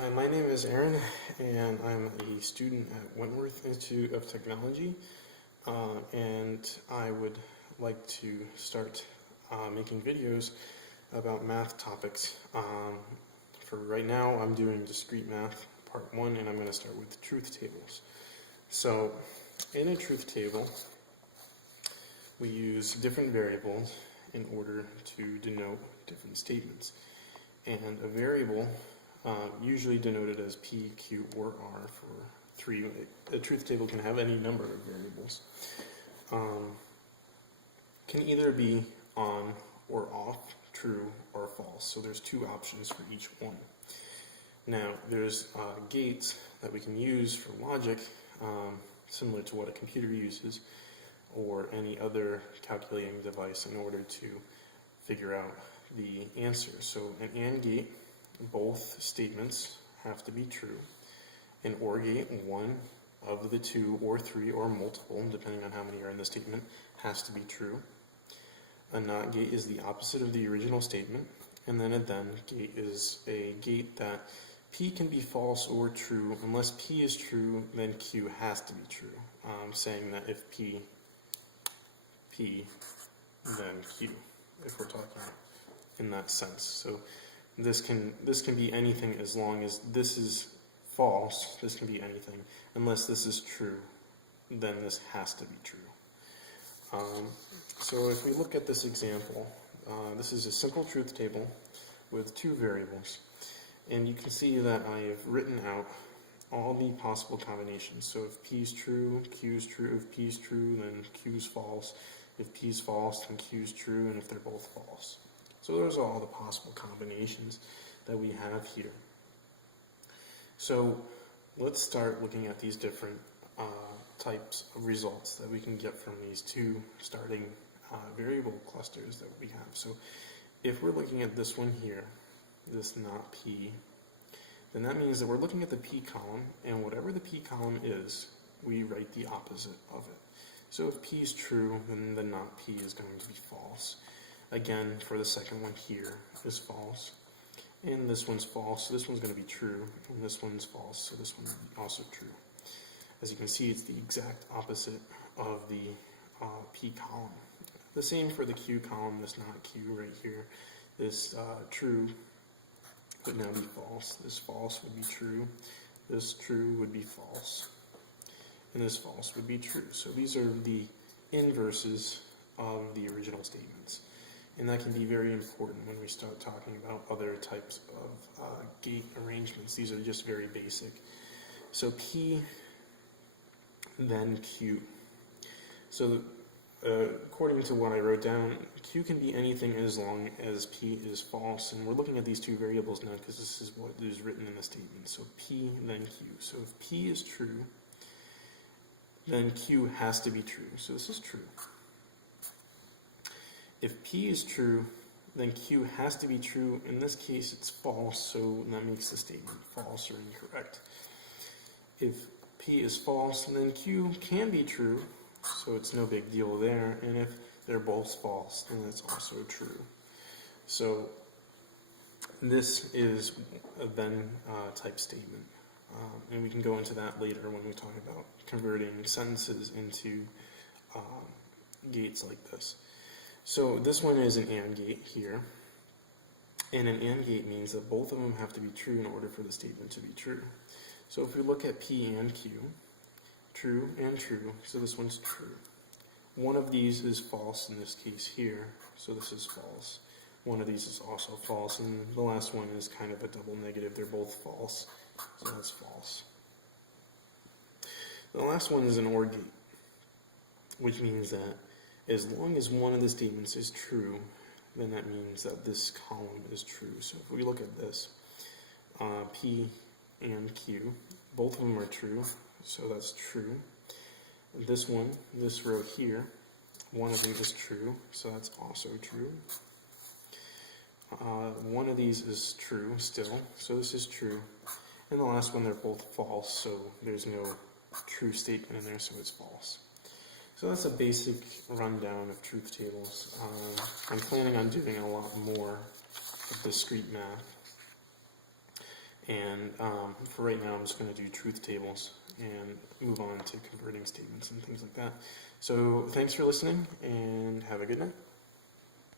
Hi, my name is Aaron, and I'm a student at Wentworth Institute of Technology, and I would like to start making videos about math topics. For right now, I'm doing Discrete Math Part 1, and I'm going to start with truth tables. So, in a truth table, we use different variables in order to denote different statements. And a variable, usually denoted as P, Q, or R for 3. A truth table can have any number of variables. Can either be on or off, true or false. So there's two options for each one. Now, there's gates that we can use for logic, similar to what a computer uses, or any other calculating device in order to figure out the answer. So an AND gate, both statements have to be true. An OR gate, one of the two or three or multiple, depending on how many are in the statement, has to be true. A NOT gate is the opposite of the original statement. And then a THEN gate is a gate that P can be false or true. Unless P is true, then Q has to be true. Saying that if P, then Q, if we're talking in that sense. So this can be anything as long as this is false. This can be anything. Unless this is true, then this has to be true. So if we look at this example, this is a simple truth table with two variables. And you can see that I have written out all the possible combinations. So if P is true, Q is true. If P is true, then Q is false. If P is false, then Q is true, and if they're both false. So those are all the possible combinations that we have here. So let's start looking at these different types of results that we can get from these two starting variable clusters that we have. So if we're looking at this one here, this not P, then that means that we're looking at the P column, and whatever the P column is, we write the opposite of it. So if P is true, then the not P is going to be false. Again, for the second one here is false. And this one's false, so this one's going to be true. And this one's false, so this one's also true. As you can see, it's the exact opposite of the P column. The same for the Q column, this not Q right here. This true would now be false. This false would be true. This true would be false. And this false would be true. So these are the inverses of the original statements. And that can be very important when we start talking about other types of gate arrangements. These are just very basic. So P, then Q. So according to what I wrote down, Q can be anything as long as P is false. And we're looking at these two variables now because this is what is written in the statement. So P, then Q. So if P is true, then Q has to be true. So this is true. If P is true, then Q has to be true. In this case, it's false, so that makes the statement false or incorrect. If P is false, then Q can be true, so it's no big deal there. And if they're both false, then that's also true. So this is a then type statement. And we can go into that later when we talk about converting sentences into gates like this. So this one is an AND gate here. And an AND gate means that both of them have to be true in order for the statement to be true. So if we look at P and Q, true and true, so this one's true. One of these is false in this case here, so this is false. One of these is also false, and the last one is kind of a double negative. They're both false, so that's false. The last one is an OR gate, which means that as long as one of the statements is true, then that means that this column is true. So if we look at this, P and Q, both of them are true, so that's true. This one, this row here, one of them is true, so that's also true. One of these is true still, so this is true. And the last one, they're both false, so there's no true statement in there, so it's false. So that's a basic rundown of truth tables. I'm planning on doing a lot more of discrete math. And for right now, I'm just going to do truth tables and move on to converting statements and things like that. So thanks for listening, and have a good night.